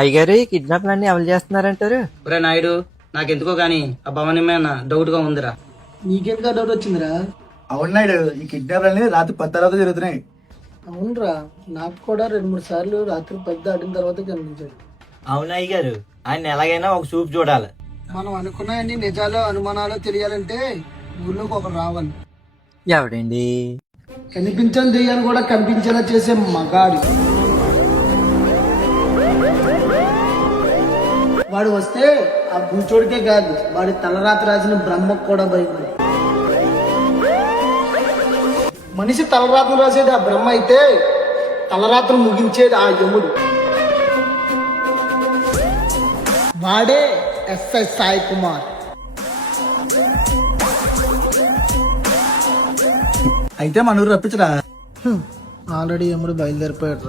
అయ్యగారు ఈ కిడ్నాప్లన్నీ ఎవరు చేస్తున్నారంటారు? ఒరే నాయుడు, నాకెందుకో గాని ఆ భవన్ మీద డౌట్ గా ఉందిరా. నీకెందుకు డౌట్ వచ్చిందిరా? అవునాడు, ఈ కిడ్నాప్లన్నీ రాత్రి 10 తర్వాత జరుగుతున్నాయి. అవునరా, నాకు కూడా 2-3 సార్లు రాత్రి 10 దాటిన తర్వాత కనిపించాడు. అవునా అయ్యగారు, ఆయన ఎలాగైనా ఒక చూపు చూడాలి. మనం అనుకున్నాయన్ని నిజాలు అనుమానాలు తెలియాలంటే ఊళ్ళోకి ఒకరు రావాలి. ఎవడండి? కనిపించని దెయ్యాన్ని కూడా కనిపించేలా చేసే మగాడు. వాడు వస్తే ఆ భూచోడికే కాదు, వాడి తలరాత రాసిన బ్రహ్మకు కూడా భయం. మనిషి తలరాత్రులు రాసేది ఆ బ్రహ్మ అయితే, తలరాత్రులు ముగించేది ఆ యముడు. వాడే ఎస్ఐ సాయి కుమార్. అయితే మన ఊరు రప్పించరా. ఆల్రెడీ యముడు బయలుదేరిపోయాడు.